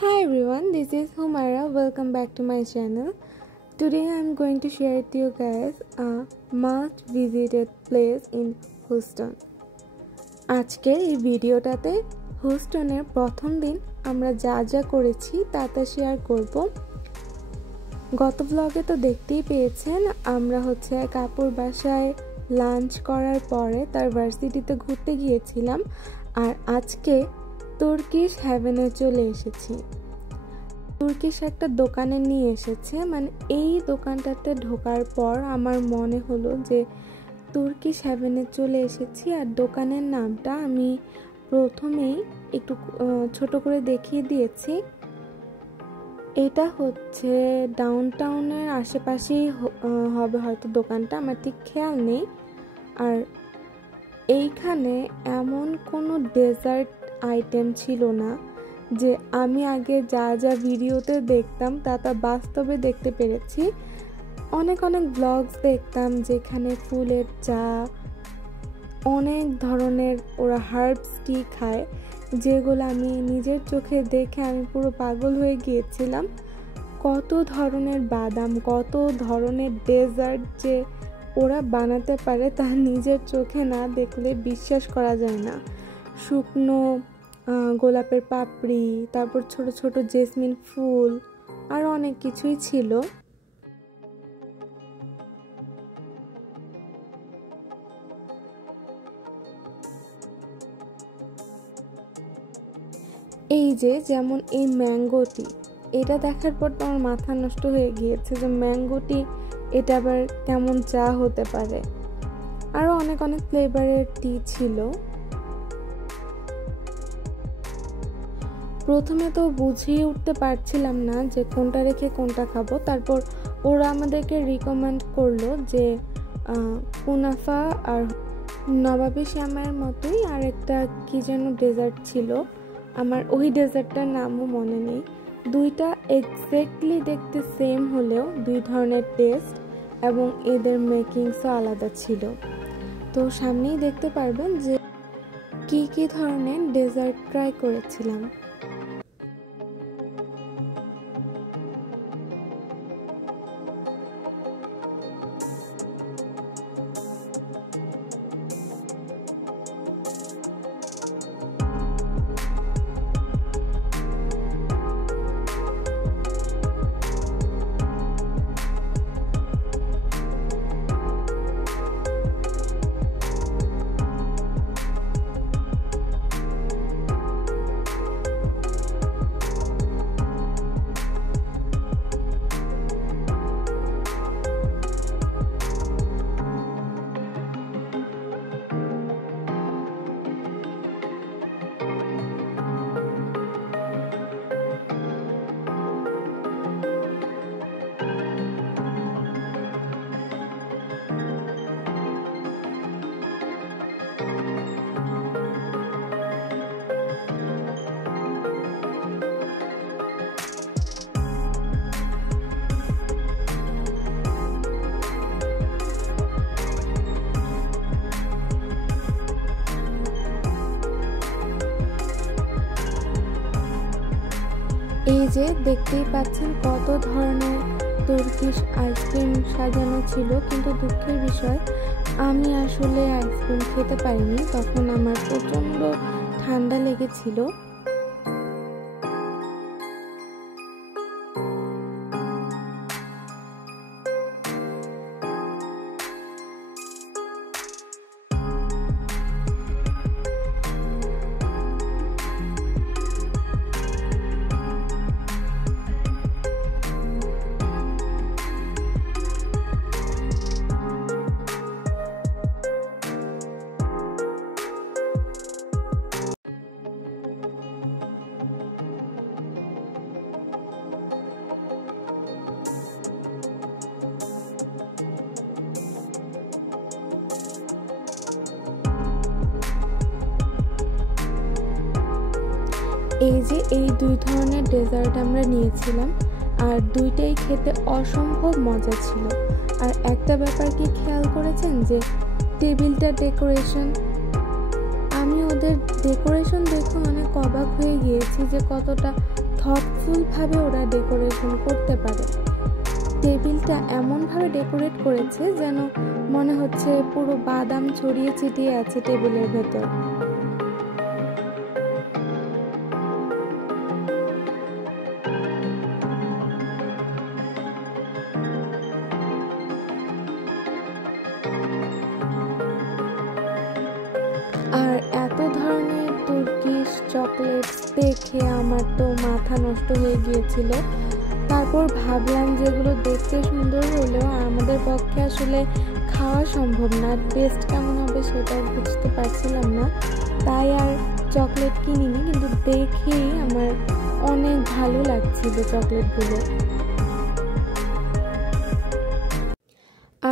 Hi everyone, this is Humaira. Welcome back to my channel. Today I am going to share with you guys a must visited place in Houston. আজকে এই ভিডিওটাতে হুস্টনের প্রথম দিন আমরা যা যা করেছি তা শেয়ার করব। গত ব্লগে তো দেখতেই পেয়েছেন আমরা এক আপুর বাসায় লাঞ্চ করার পরে তার ভার্সিটিতে ঘুরতে গিয়েছিলাম আর আজকে তুর্কিশ হেভেনে চলে এসেছি। তুর্কিশ একটা দোকানে নিয়ে এসেছে, এই দোকানটাতে ঢোকার পর আমার মনে হলো যে তুর্কিশ হেভেনে চলে এসেছি। আর দোকানের নামটা আমি প্রথমেই একটু ছোট করে দেখিয়ে দিয়েছি। এটা ডাউনটাউনের আশেপাশেই হবে হয়তো দোকানটা, আমার ঠিক খেয়াল নেই। আর এইখানে এমন কোনো ডেজার্ট আইটেম ছিল না যে আমি আগে যা যা ভিডিওতে দেখতাম তা বাস্তবে দেখতে পেরেছি। অনেক ব্লগস দেখতাম যেখানে ফুলের চা, অনেক ধরনের ওরা হার্বস টি খায়, যেগুলো আমি নিজের চোখে দেখে আমি পুরো পাগল হয়ে গিয়েছিলাম। কত ধরনের বাদাম, কত ধরনের ডেজার্ট যে ওরা বানাতে পারে তা নিজের চোখে না দেখলে বিশ্বাস করা যায় না। শুকনো গোলাপের পাপড়ি, তারপর ছোট ছোট জেসমিন ফুল আর অনেক কিছুই ছিল। এই যেমন এই ম্যাঙ্গোটি, এটা দেখার পর তো আমার মাথা নষ্ট হয়ে গিয়েছে যে ম্যাঙ্গোটি এটা আবার কেমন চা হতে পারে। আরও অনেক ফ্লেভারের টি ছিল। প্রথমে তো বুঝিয়ে উঠতে পারছিলাম না যে কোনটা রেখে কোনটা খাবো। তারপর ওরা আমাদেরকে রিকমেন্ড করলো যে কুনাফা আর নবাবী শ্যামার মতোই আর একটা কি যেন ডেজার্ট ছিল, আমার ওই ডেজার্টটার নামও মনে নেই। দুইটা এক্স্যাক্টলি দেখতে সেম হলেও দুই ধরনের টেস্ট এবং এদের মেকিংসও আলাদা ছিল। তো সামনেই দেখতে পারবেন যে কি ধরনের ডেজার্ট ট্রাই করেছিলাম। এই যে দেখতেই পাচ্ছেন কত ধরনের তুর্কিশ আইসক্রিম সাজানো ছিল, কিন্তু দুঃখের বিষয় আমি আসলে আইসক্রিম খেতে পারিনি, তখন আমার প্রচণ্ড ঠান্ডা লেগেছিল। এই দুই ধরনের ডেজার্ট আমরা নিয়েছিলাম আর দুইটাই খেতে অসম্ভব মজা ছিল। আর একটা ব্যাপার কি খেয়াল করেছেন যে টেবিলটা ডেকোরেশন, আমি ওদের ডেকোরেশন দেখে অনেক অবাক হয়ে গিয়েছি যে কতটা থটফুলভাবে ওরা ডেকোরেশন করতে পারে। টেবিলটা এমনভাবে ডেকোরেট করেছে যেন মনে হচ্ছে পুরো বাদাম ছড়িয়ে ছিটিয়ে আছে টেবিলের ভেতর। আর এত ধরনের তুর্কিশ চকলেটস দেখে আমার তো মাথা নষ্ট হয়ে গিয়েছিল। তারপর ভাবলাম যেগুলো দেখতে সুন্দর হলেও আমাদের পক্ষে আসলে খাওয়া সম্ভব না, টেস্ট কেমন হবে সেটাও বুঝতে পারছিলাম না, তাই আর চকলেট কিনিনি। কিন্তু দেখেই আমার অনেক ভালো লাগছিল চকলেটগুলো।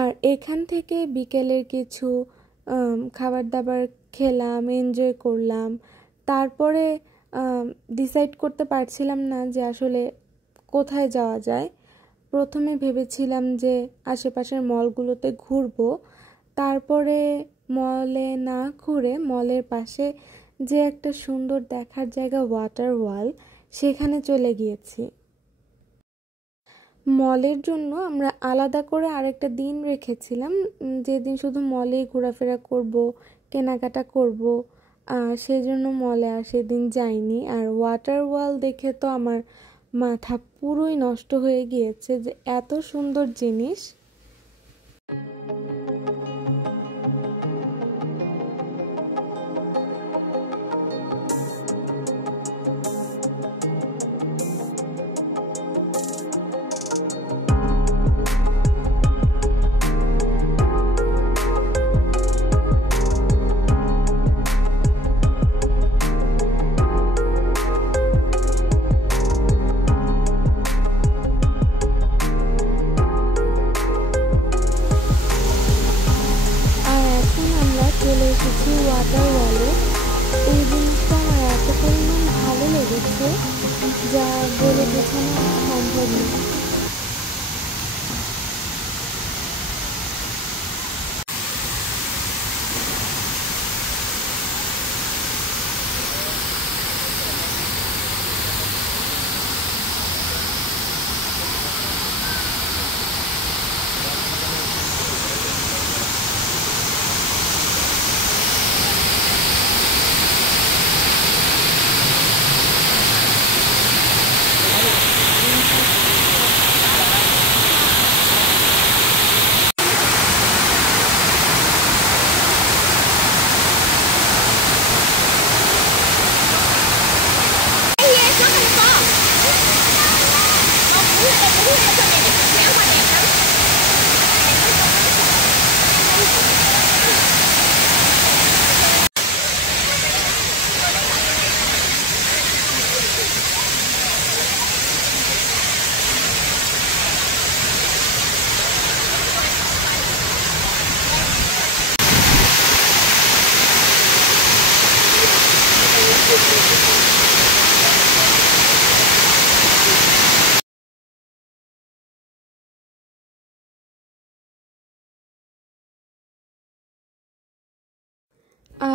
আর এখান থেকে বিকেলের কিছু খাবার দাবার খেলাম, এনজয় করলাম। তারপরে ডিসাইড করতে পারছিলাম না যে আসলে কোথায় যাওয়া যায়। প্রথমে ভেবেছিলাম যে আশেপাশের মলগুলোতে ঘুরবো, তারপরে মলে না ঘুরে মলের পাশে যে একটা সুন্দর দেখার জায়গা ওয়াটার ওয়াল, সেখানে চলে গিয়েছি। মলের জন্য আমরা আলাদা করে আরেকটা দিন রেখেছিলাম, যেদিন শুধু মলেই ঘোরাফেরা করব, কেনাকাটা করব, সেই জন্য মলে আর সেদিন যাইনি। আর ওয়াটার ওয়াল দেখে তো আমার মাথা পুরোই নষ্ট হয়ে গিয়েছে, যে এত সুন্দর জিনিস। চলে এসেছি ওয়াটার ওয়ালে। এই জিনিসটা আমার এত পরিমাণ ভালো লেগেছে যা বলে বোঝানো সম্ভব না।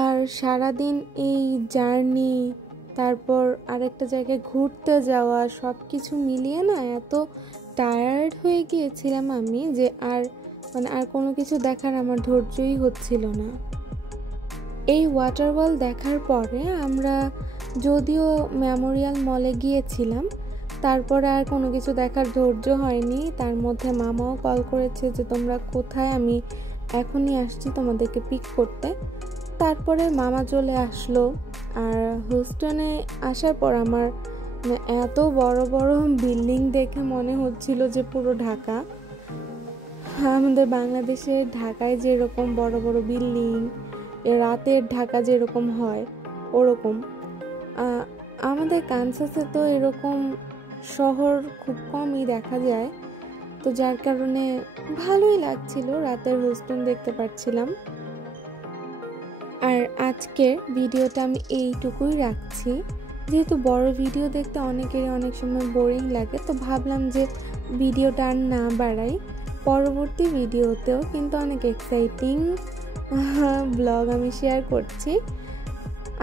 আর সারাদিন এই জার্নি, তারপর আরেকটা জায়গায় ঘুরতে যাওয়া, সব কিছু মিলিয়ে না এত টায়ার্ড হয়ে গিয়েছিলাম আমি যে আর কোনো কিছু দেখার আমার ধৈর্যই হচ্ছিল না। এই ওয়াটার ওয়াল দেখার পরে আমরা যদিও মেমোরিয়াল মলে গিয়েছিলাম, তারপরে আর কোনো কিছু দেখার ধৈর্য হয়নি। তার মধ্যে মামাও কল করেছে যে তোমরা কোথায়, আমি এখনই আসছি তোমাদেরকে পিক করতে। তারপরে মামা চলে আসলো। আর হিউস্টনে আসার পর আমার এত বড় বড় বিল্ডিং দেখে মনে হচ্ছিল যে পুরো ঢাকা। আমাদের বাংলাদেশের ঢাকায় যেরকম বড় বড় বিল্ডিং, রাতের ঢাকা যেরকম হয় ওরকম। আমাদের কানসাসে তো এরকম শহর খুব কমই দেখা যায়, তো যার কারণে ভালোই লাগছিল, রাতের হিউস্টন দেখতে পাচ্ছিলাম। আর আজকের ভিডিওটা আমি এইটুকুই রাখছি, যেহেতু বড় ভিডিও দেখতে অনেকেরই অনেক সময় বোরিং লাগে, তো ভাবলাম যে ভিডিওটা আর না বাড়াই। পরবর্তী ভিডিওতেও কিন্তু অনেক এক্সাইটিং ব্লগ আমি শেয়ার করছি।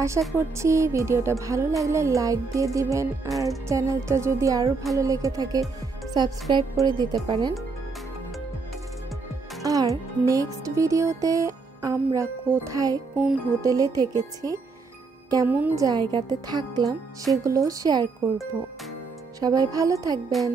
আশা করছি ভিডিওটা ভালো লাগলে লাইক দিয়ে দিবেন, আর চ্যানেলটা যদি আরও ভালো লেগে থাকে সাবস্ক্রাইব করে দিতে পারেন। আর নেক্সট ভিডিওতে আমরা কোথায় কোন হোটেলে থেকেছি, কেমন জায়গাতে থাকলাম সেগুলো শেয়ার করব। সবাই ভালো থাকবেন।